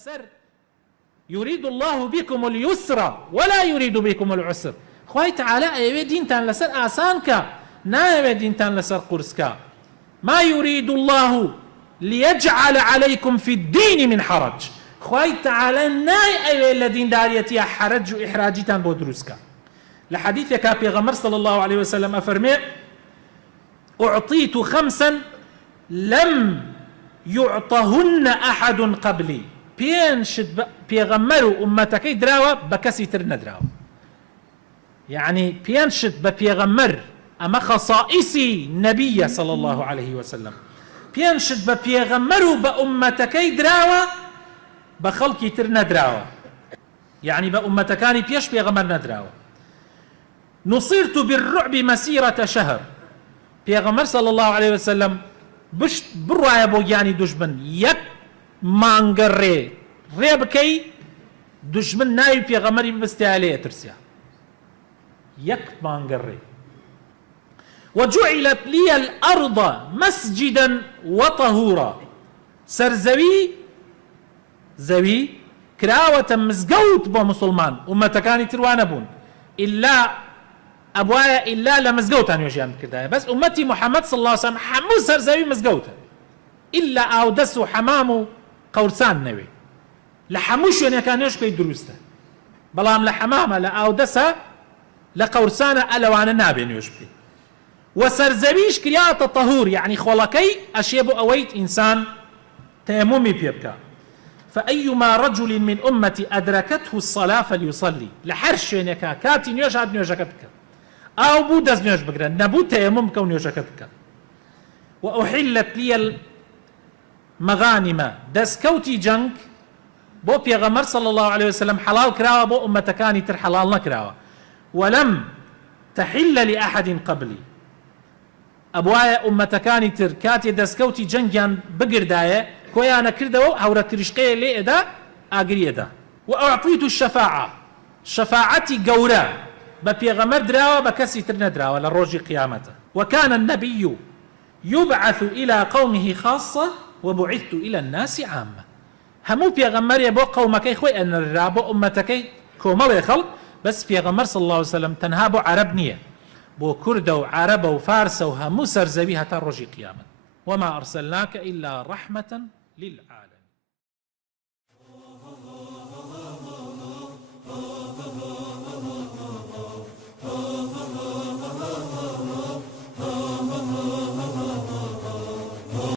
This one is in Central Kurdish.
لسر يريد الله بكم اليسر ولا يريد بكم العسر. خوای تعالی ئەوێ دینتان لەسەر ئاسان کە، نایەوێت دینتان لەسەر قورسکە. ما يريد الله ليجعل عليكم في الدين من حرج. خوای تعالی نایەوێت لە دینداریەتیە حرج و ئیحراجیتان بۆ دروستکە. لە حەدیثێکا پێغەمبەر صلى الله عليه وسلم ئەفەرمێ: أعطيت خمسا لم يعطهن أحد قبلي. پێغەمبەر و ئومەتەکەی دراوە بە کەسی تر نەدراوە. يعني بينشد ببيغمر أما خصائصي نبي صلى الله عليه وسلم بينشد ببيغمر بأمتكي دراوة بخلقي تر ندراوة، يعني بأمتكاني بيش بيغمر ندراوة. نصرت بالرعب مسيرة شهر. بيغمر صلى الله عليه وسلم بشت برواية بو يعني دجمن يك مانقري ريبكي دجمن نايب بيغمري ببستي عليه ترسيا يك مانقري. وجعلت لي الأرض مسجدا وطهورا. سرزوي زوي كراوة مزقوت بو مسلمان أمتكاني تروان بون إلا أبوايا إلا لمزقوت أن يجيان كده، بس أمتي محمد صلى الله عليه وسلم حمو سرزوي مزقوتا إلا أودسو حمامو قورسان نوي لحموش يعني كان يشكي دروسته بلام لحمامة لأودسة لقورسانة ألوانا نابين يشبه. وسرزويش كريات الطهور يعني خلقي أشيبو أويت إنسان تيمومي بيبكا. فأيما رجل من أمتي أدركته الصلاة فليصلي. لحرش ينكا كاتي نيوشاد نيوشكتك أو بودز نيوش بكرا نبو تيموم كون نيوشكتك. وأحلت لي المغانم دسكوتي جنك بو بيغمر صلى الله عليه وسلم حلال كراوة بو أمتكاني تر حلال نكراوة ولم تحل لأحد قبلي. أبوايا أمتكاني تر كاتي دسكوتي جنجان بقرداية كويانا كردو هورا ترشقية لي إدا آقري إدا. وأعطيت الشفاعة. شفاعتي قورا ببيغمر دراوة بكسي تر ندراوة للروج قيامته. وكان النبي يبعث إلى قومه خاصة وبعثت إلى الناس عامة. همو بيغمر يبو قومكي خوي أن الرابو أمتكي كومل خلق بس بيغمر صلى الله عليه وسلم تنهابو عرب نية بو كرد وعرب وفارس وهمو سرزبيها تروجي قياما. وما أرسلناك إلا رحمة للعالمين.